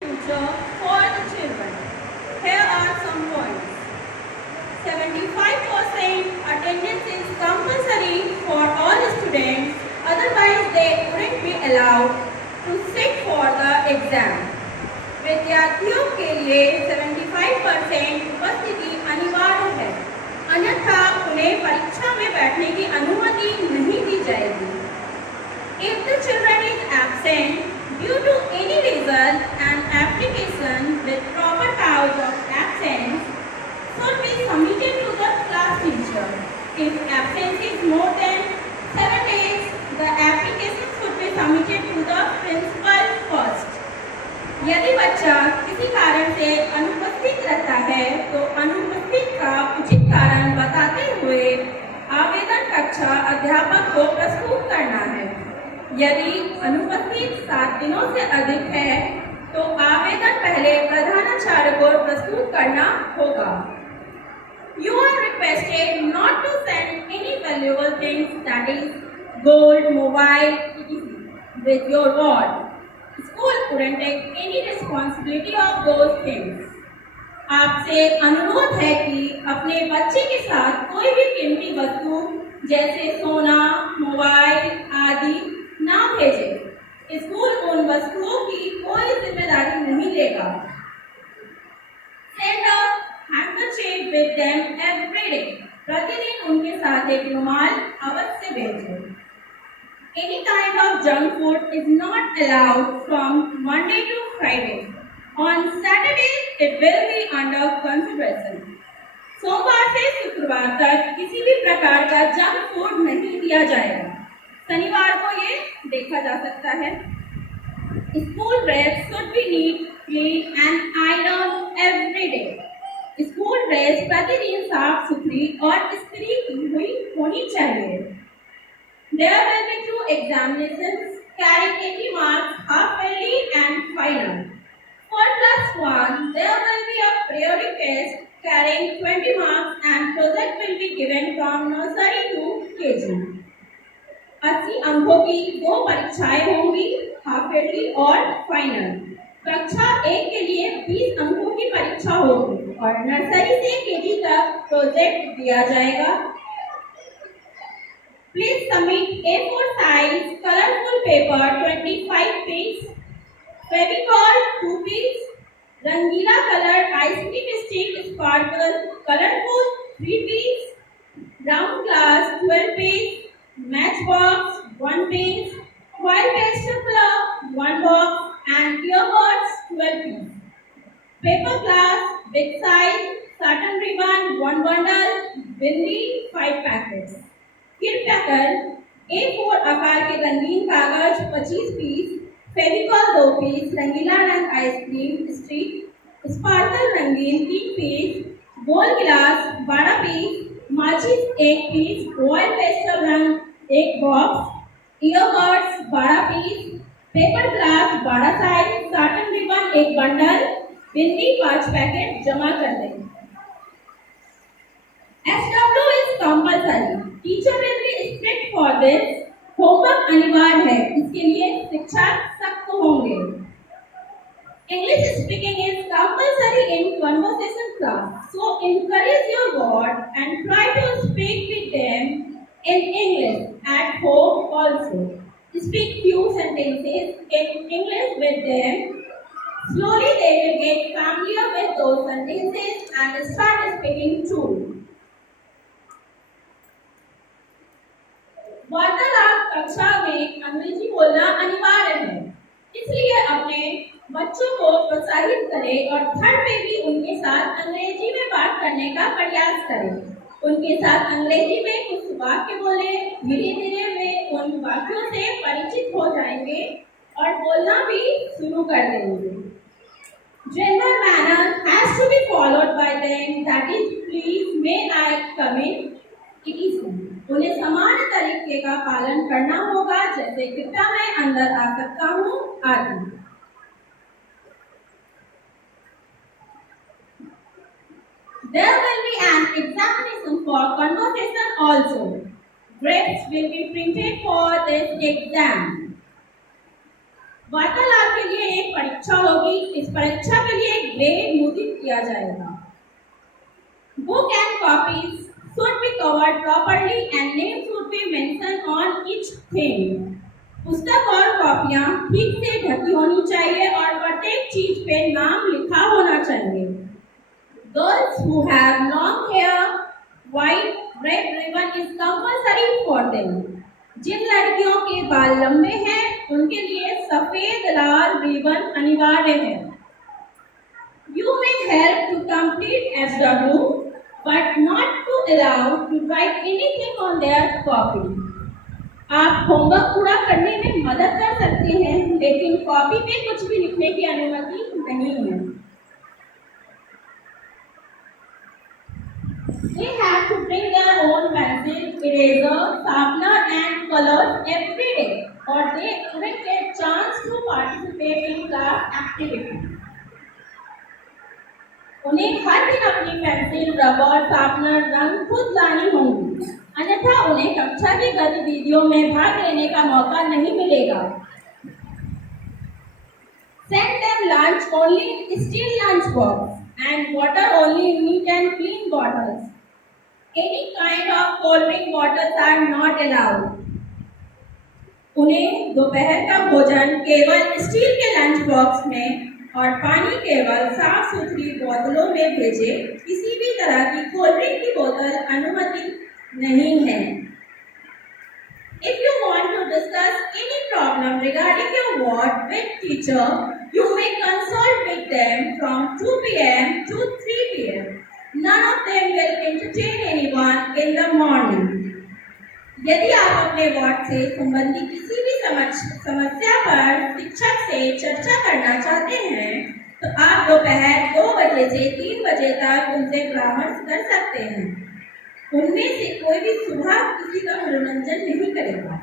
future for the children. Here are some points. 75% attendance is compulsory for all students, otherwise they wouldn't be allowed to sit for the exam. विद्यार्थियों के लिए 75% उपस्थिति अनिवार्य है, अन्यथा उन्हें परीक्षा में बैठने की अनुमति नहीं दी जाएगी. If the children is absent due to any reason, an application with proper cause of absence should be submitted to the class teacher. If absence is more than 7 days, the application should be submitted to the principal first. यदि बच्चा किसी कारण से अनुपस्थित रहता है तो अनुपस्थित का उचित कारण बताते हुए आवेदन कक्षा अध्यापक को प्रस्तुत करना है. यदि अनुपस्थित 7 दिनों से अधिक है तो आवेदन पहले प्रधानाचार्य को प्रस्तुत करना होगा. You are requested not to send any valuable things, that is gold, mobile, etc. with your ward. School wouldn't take any responsibility of those things. आपसे अनुरोध है कि अपने बच्चे के साथ कोई भी कीमती वस्तु जैसे सोना, मोबाइल आदि ना भेजें. स्कूल उन वस्तुओं की कोई जिम्मेदारी नहीं लेगा. Send a handkerchief with them every day. प्रतिदिन उनके साथ एक रुमाल अवश्य भेजें. Any kind of junk food is not allowed from Monday to Friday. On Saturdays, it will be under consideration. सोमवार से शुक्रवार तक किसी भी प्रकार का जंक फूड नहीं दिया जाएगा. शनिवार को ये देखा जा सकता है. School dress should be neat, clean and ironed every day. School dress प्रतिदिन साफ सुथरी और इस्त्री की हुई होनी चाहिए. There will be 2 examinations carrying 80 marks, half yearly and final. For +1, there will be a periodic test carrying 20 marks and project will be given from nursery to KG. 80 अंकों की 2 परीक्षाएं होंगी, हाफ ईयरली और फाइनल. कक्षा 1 के लिए 20 अंकों की परीक्षा होगी और नर्सरी से केजी तक प्रोजेक्ट दिया जाएगा. Please submit A4 size colorful paper 25 piece, Fevicol 2 piece, रंगीला colour ice cream stick sparkle colourful 3 piece, round glass 12 piece, matchbox 1 piece, white pastel color 1 box and earbuds 12 piece. Paper glass big size, satin ribbon 1 bundle, bindi 5 packets. Kit packer A4 आकार के रंगीन कागज 25 piece, Fevicol 2 piece, रंगीला रंग ice cream stick sparkle रंगीन 3 piece, गोल गिलास 12 piece, माचिस 1 piece, oil pastel रंग 1 box, earbuds 12 piece, paper glass 12 size, satin ribbon 1 bundle, bindi 5 packet जमा कर दें. SW is compulsory. Teacher will be strict for this. Homework अनिवार्य है, इसके लिए शिक्षक सख्त होंगे. English speaking is compulsory in conversation class. So encourage your ward and try to speak with them in English at home also. Speak few sentences in English with them. Slowly they will get familiar with those sentences and start speaking too. वार्तालाप कक्षा में अंग्रेजी बोलना अनिवार्य है, इसलिए अपने बच्चों को प्रोत्साहित करें और घर में भी उनके साथ अंग्रेजी में बात करने का प्रयास करें. उनके साथ अंग्रेजी में कुछ वाक्य बोले. धीरे धीरे वे उन वाक्यों से परिचित हो जाएंगे और बोलना भी शुरू कर देंगे. General manner has to be followed by them, that is please, may I come in, it is. उन्हें समान तरीके का पालन करना होगा, जैसे कृपया मैं अंदर आ सकता हूँ आदि. There will be an examination for conversation also. Grades will be printed for this exam. वार्तालाप के लिए एक परीक्षा होगी. इस परीक्षा के लिए ग्रेड मुद्रित किया जाएगा। Book and copies should be covered properly and names should be mentioned on each thing. पुस्तक और कॉपियां ठीक से ढकी होनी चाहिए और प्रत्येक चीज पे नाम लिखा होना चाहिए। Girls who have long hair, white red ribbon is compulsory for them. जिन लड़कियों के बाल लंबे हैं, उनके लिए सफेद लाल रिबन अनिवार्य है। You may help to complete SW, but not to allow to write anything on their copy. आप होमवर्क पूरा करने में मदद कर सकते हैं, लेकिन कॉपी पे कुछ भी लिखने की अनुमति नहीं है। They have to bring their own pencil, eraser, sharpener and colors every day, or they wouldn't get chance to participate in class activity. उन्हें हर दिन अपनी पेंसिल, रबर, शार्पनर, रंग खुद लानी होंगी, अन्यथा उन्हें कक्षा की गतिविधियों में भाग लेने का मौका नहीं मिलेगा। Send them lunch only in steel lunch box and water only in neat and clean bottles. Any kind of cold drink bottles are not allowed. उन्हें दोपहर का भोजन केवल स्टील के लंच बॉक्स में और पानी केवल साफ सुथरी बोतलों में भेजे। किसी भी तरह की कोल्ड ड्रिंक की बोतल अनुमति नहीं है। If you want to discuss any problem regarding your ward with teacher, you may consult with them from 2 p.m. to 3 p.m. None of them will entertain anyone in the morning. यदि आप अपने ward से संबंधित किसी भी समस्या पर शिक्षक से चर्चा करना चाहते हैं, तो आप दोपहर 2 बजे से 3 बजे तक उनसे परामर्श कर सकते हैं। उनमें से कोई भी सुबह किसी का मनोरंजन नहीं करेगा।